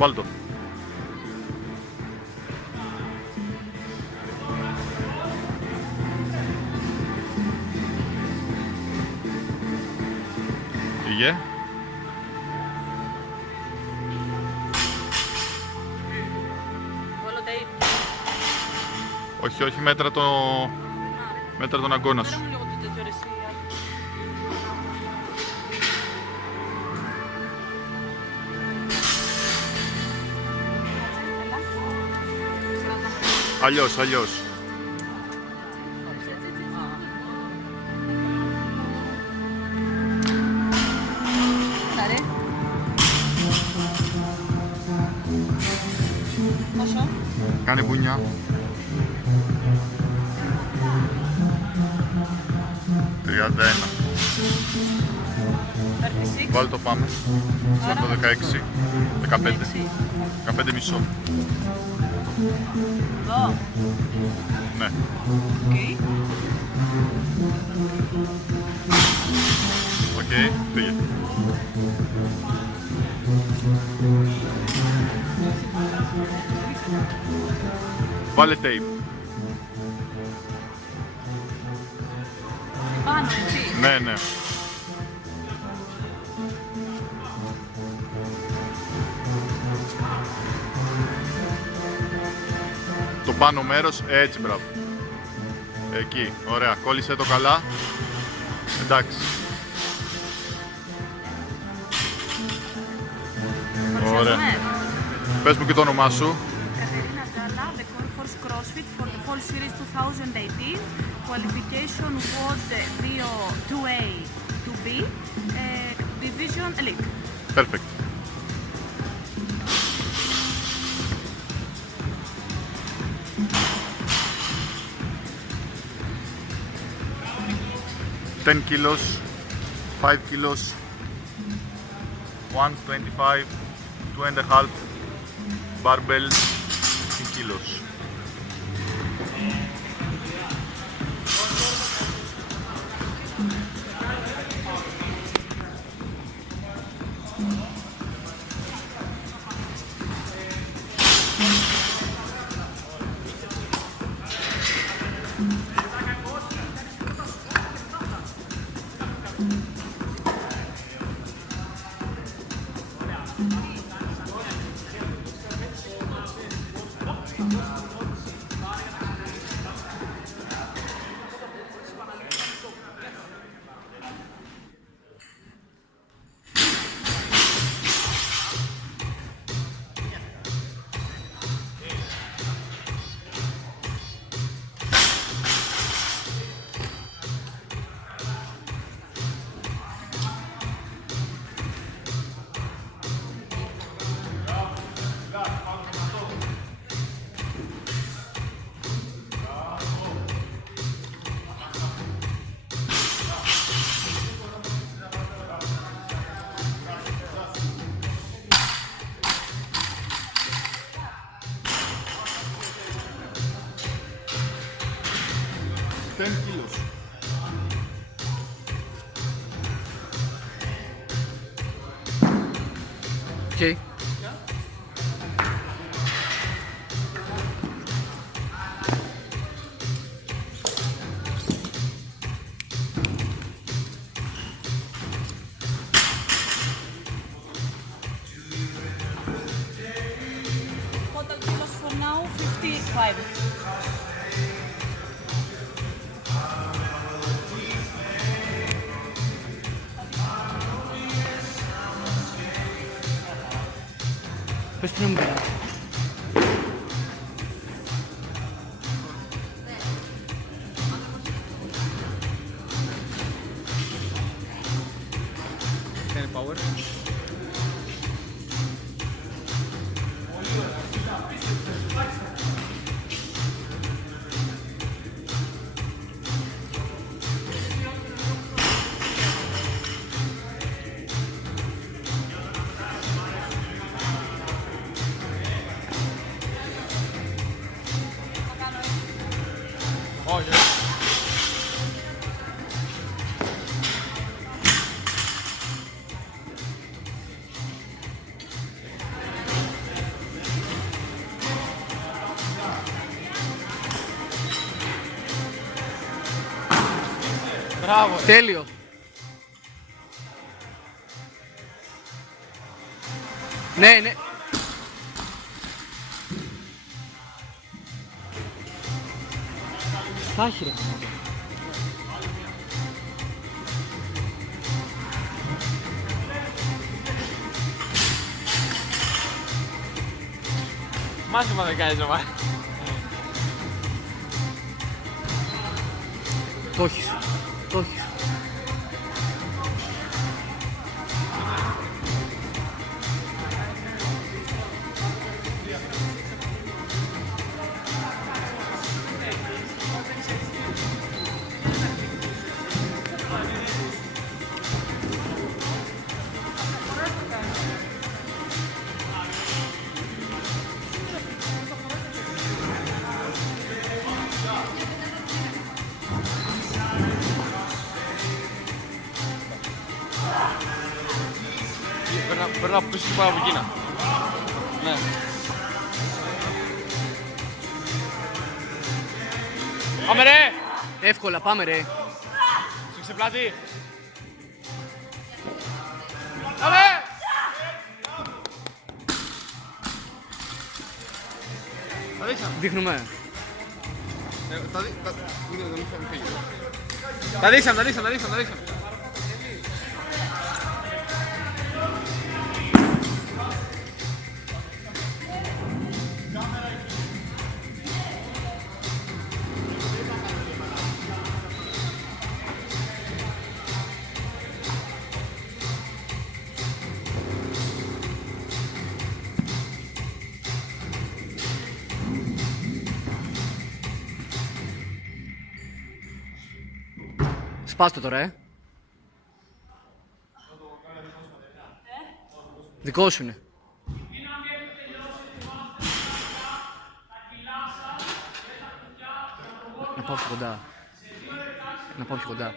Βάλ' το. Πήγε. Βάλω tape. Όχι, όχι, μέτρα τον αγκώνα σου. Φέρε μου λίγο το τέτοιο ρε εσύ. Αλλιώς, αλλιώς. Έλα ρε. Πόσο? Κάνε μπουνιά. 31. 36. Βάλ' το, πάμε. Σαν το 16. 15. 15 μισό. Εδώ. Ναι. Οκ. Οκ, πήγε. Βάλε tape. Πάνω έτσι. Ναι, ναι. Το πάνω μέρος, έτσι, μπράβο. Εκεί, ωραία. Κόλλησε το καλά. Εντάξει. Ωραία. Πες μου και το όνομά σου. Κατερίνα Γκάλα, the call for CrossFit for the Fall Series 2018. Qualification was 2A, 2B, Division Elite. Perfect. Ten kilos, 5 kilos, 125, 2.5 barbell in kilos. Ten kilos. Okay. Total kilos for now 55. Πες τι νούμερο. Κάνει power. Όχι. Μπράβο. Τέλειο. Ναι, ναι. Θα έχει ρε. Μάθημα δεν κάνεις, μα. Το έχεις. Το έχεις. Πρέπει να πεις πάνω από εκείνα. Ναι. Πάμε ρε! Εύκολα, πάμε ρε. Σε ξεπλάτη. Πάμε! Τα δείξαμε. Δείχνουμε. Τα δείξαμε. Σπάστο τώρα, Δικό σου είναι. Να πάω πιο κοντά. Να πάω πιο κοντά.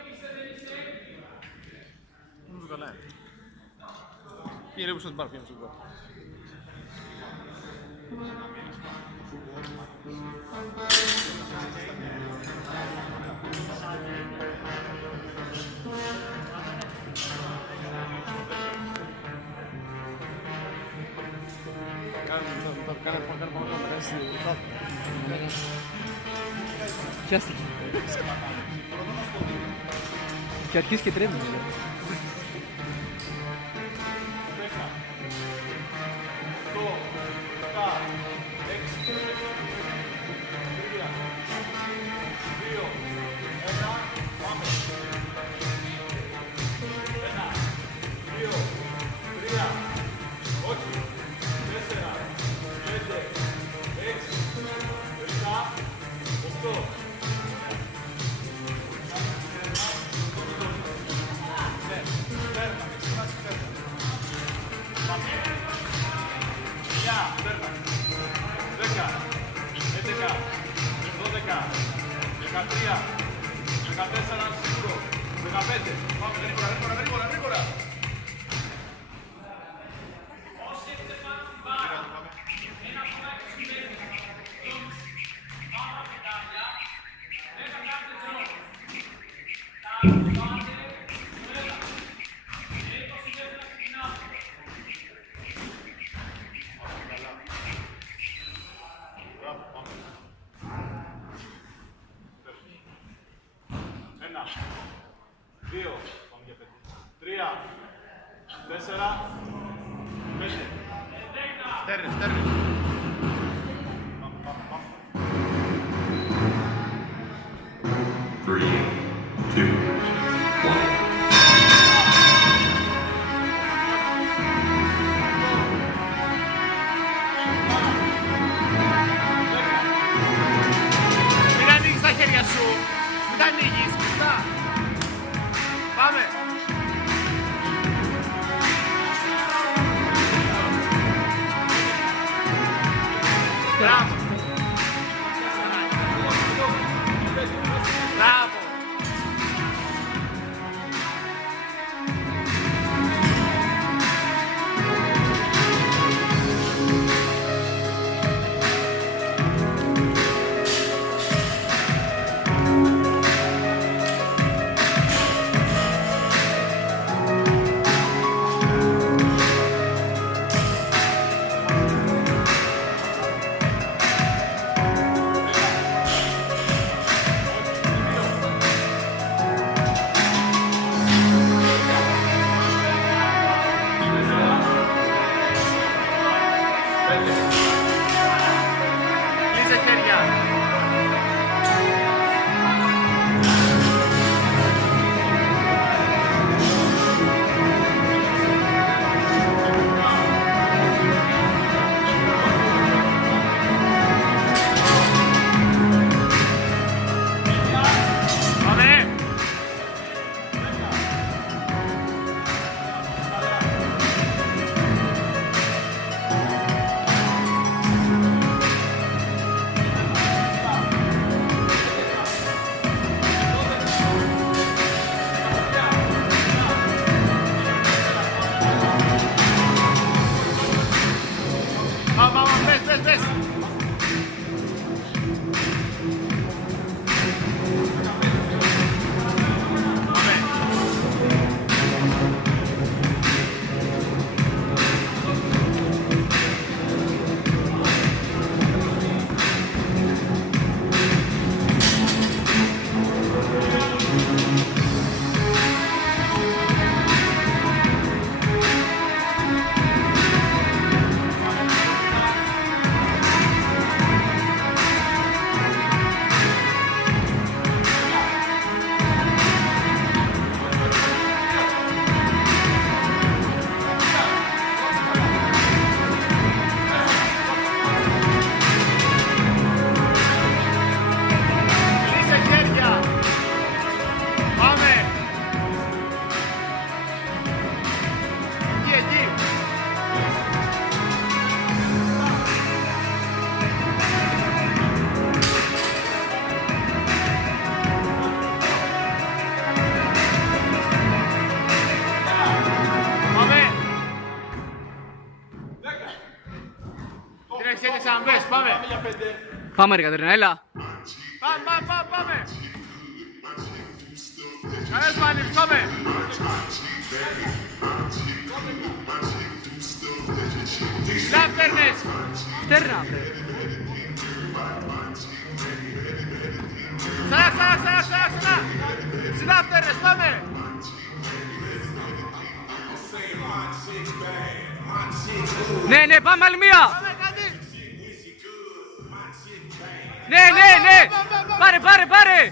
Πήγε λίγο στον μπαρ, Πιάστηκε. Και αρχίζει και τρέμει. Δύο, πάμε για πέντε. Τρία, τέσσερα, πέντε. Στέρνεις. Πάμε. 3, 2, 1. Μην ανοίγεις τα χέρια σου. Μην τα ανοίγεις. Πιστά. Πάμε. Μπράβο. Μπράβο. έχετε ξαναμπες, πάμε. Πάμε ρε Κατερίνα, έλα. Πάμε. Καλές Μάνι, πάμε. Ψηλά φτέρνες. Φτέρνα, βρε. Ξανά. Ψηλά φτέρνες, πάμε. Ναι, πάμε άλλη μία. Πάμε κάτι. Ναι. Πάρε.